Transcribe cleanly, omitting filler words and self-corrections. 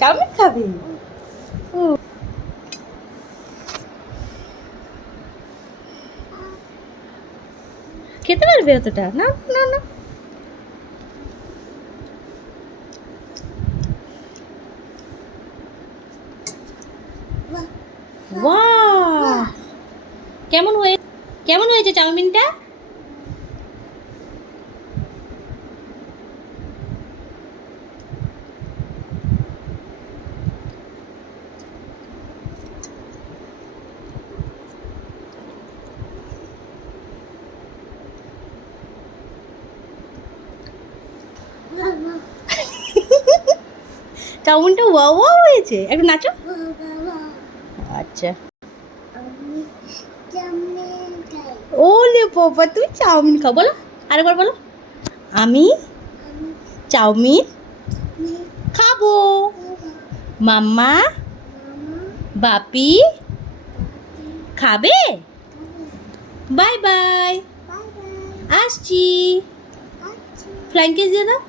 Chowmein খাবি? ও খেতে পারবে অতটা? না না না। ওয়াও, কেমন হয়ে কেমন হয়েছে চাউমিনটা? চাউমিনটা ওয়াও ওয়াও হয়েছে, একটু নাচো। আচ্ছা, ওলে বাবা তুমি চাউমিন খাও, বলো আরেকবার বলো। আমি চাউমিন খাবো। মাম্মা বাপি খাবে। বাই বাই, আসছি। ফ্লাইং কিস দিয়ে দাও।